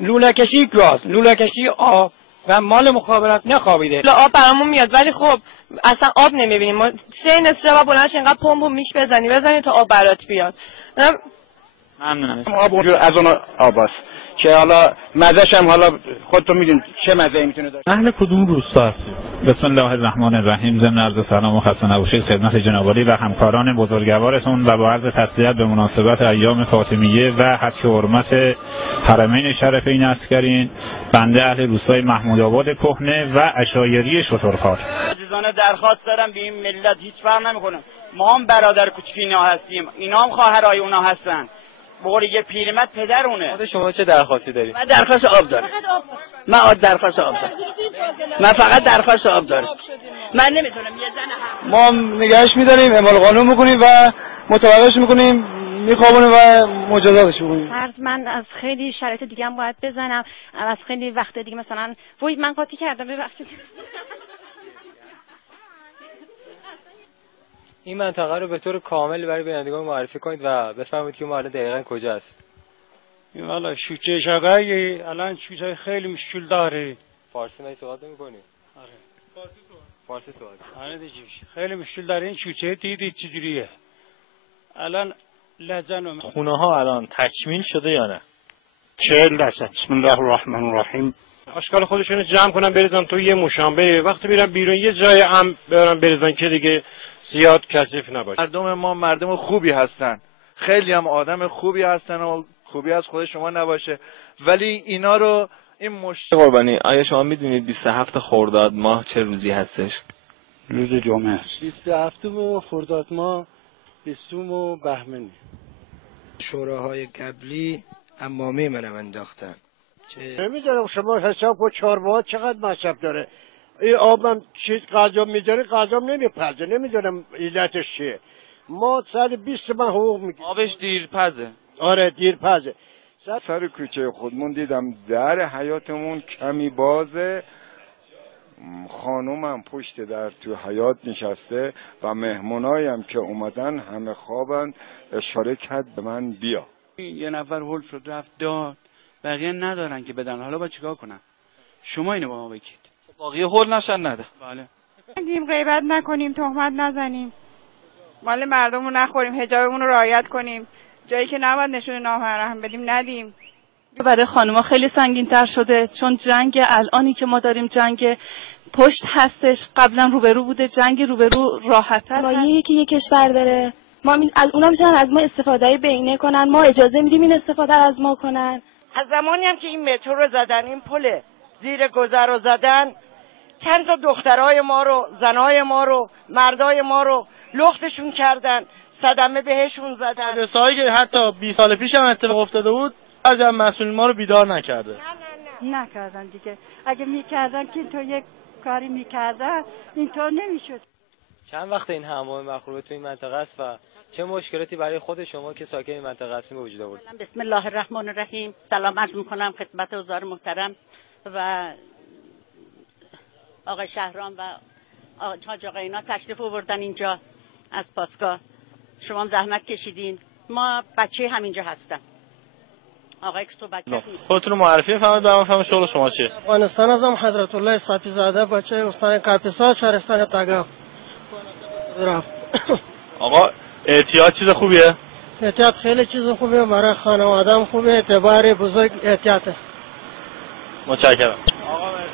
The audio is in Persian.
لوله کشی گاز، لوله کشی آب و مال مخابرات نخوابیده. آب برامون میاد ولی خب اصلا آب نمیبینیم. ما 3 نصف شب بلندش اینقدر پمپ و میش بزنی تا آب برات بیاد. ممنونم. آب اونجور از اون آباست که حالا مزه‌ش هم حالا خودتون میدونید چه مزه‌ای میتونه داشته. اهل کدوم روستا هستید؟ بسم الله الرحمن الرحیم. ضمن عرض سلام و خسته نباشید خدمت جناب عالی و همکاران بزرگوارتون و با عرض تسلیت به مناسبت ایام فاطمیه و حج حرمت حرمین شریفین عسکرین، بنده اهل روستای محمودآباد کهنه و عشایری شترخوار. عزیزان درخواست دارم به این ملت هیچ فرق نمیکنه. ما هم برادر کوچیک اینا هستیم، اینا هم خواهرای اونا هستن. بقول یه پیرمرد پدرونه. خود شما چه درخواستی دارید؟ من درخواست آب دارم. من درخواست آب دارم. من فقط درخواست آب دارم. من نمیتونم یه زن ما نگهش می‌داریم، اعمال قانون می‌کنیم و متوقفش می‌کنیم، می‌خوابونیم و مجازاتش می‌کنیم. فرض من از خیلی شرایط دیگه هم باید بزنم، از خیلی وقت دیگه مثلا وای من قاطی کردم ببخشید. این منطقه رو به طور کامل برای بینندگان معرفی کنید و بفرمایید که ما دقیقاً کجا است. این والا شوچه شقایی الان شوچه خیلی مشکل داره. فارسی می صحبت نمی‌کنی؟ آره. فارسی صحبت. آره دیگه خیلی مشکل داره. این شوچه دیدی چجوریه؟ الان لجن خونه ها الان تکمیل شده یا نه؟ 40%. بسم الله الرحمن الرحیم. اشکال خودشونو جمع کنن بریزن تو یه مشامبه، وقتی میرن بیرون یه جای برن بریزن که دیگه زیاد کثیف نباشه. مردم ما مردم خوبی هستن، خیلی هم آدم خوبی هستن و خوبی از خود شما نباشه، ولی اینا رو این قربانی، آیا شما میدونید 27 خرداد ماه چه روزی هستش؟ روز جمعه است. 27 خرداد ماه 20 بهمن. شوراهای قبلی عمامه منم انداختن. نمیدونم شما حساب کو چهارباعت چقدر مصرف داره. این آبم چیز غذا میذاره غذا نمیپزه، نمیدونم علتش چیه. ما 120 من حقوق میگیم. آبش دیرپزه. آره دیرپزه. سر کوچه خودمون دیدم در حیاتمون کمی بازه، خانومم پشت در تو حیات نشسته و مهمونایم که اومدن همه خوابن، اشاره کرد به من بیا. یه نفر هول شد رفت داد، بقیه ندارن که بدن، حالا با چیکار کنم؟ شما اینو با ما بگید. باقی هول نشن نده. بله. نگیم غیبت نکنیم، تهمت نزنیم، مال مردمو نخوریم، حجابمون رو رعایت کنیم، جایی که نباید نشون نامحرم بدیم ندیم. برای خانوما خیلی سنگین‌تر شده چون جنگ الانی که ما داریم جنگ پشت هستش، قبلا روبرو بوده، جنگ روبرو راحت‌تر. مایه‌ای که یک کشور داره، ما اونا میتونن از ما استفاده بهینه کنن، ما اجازه میدیم این استفاده از ما کنن. از زمانی هم که این مترو رو زدن، این پل زیر گذر رو زدن، چند تا دخترای ما رو، زنای ما رو، مردای ما رو لختشون کردن، صدمه بهشون زدن. حادثه‌ای که حتی 20 سال پیش هم اتفاق افتاده بود، از مسئولین ما رو بیدار نکرده. نه نکردن دیگه. اگه میکردن که تو یک کاری میکردن اینطور نمیشد. چند وقت این حمام مخروبه تو این منطقه است و چه مشکلاتی برای خود شما که ساکن این منطقه هستید به وجود آورد؟ بسم الله الرحمن الرحیم. سلام عرض میکنم خدمت حضار محترم و آقای شهرام و حاج آقا اینا تشریف آوردن اینجا از پاسگاه. شما هم زحمت کشیدین. ما بچه همینجا هستم. آقای که صحبت کردین. خودتون رو معرفی بفرمایید، برام بفرمایید شغل شما چیه؟ افغانستان ازم حضرت الله صافی زاده، بچه استان کاپیسا، شهرستان تگاف. آقا احتیاط چیز خوبیه؟ احتیاط خیلی چیز خوبیه، برای خانواده‌ام خوبه، اعتبار بزرگ احتیاطه. متشکرم. آقا مرسی.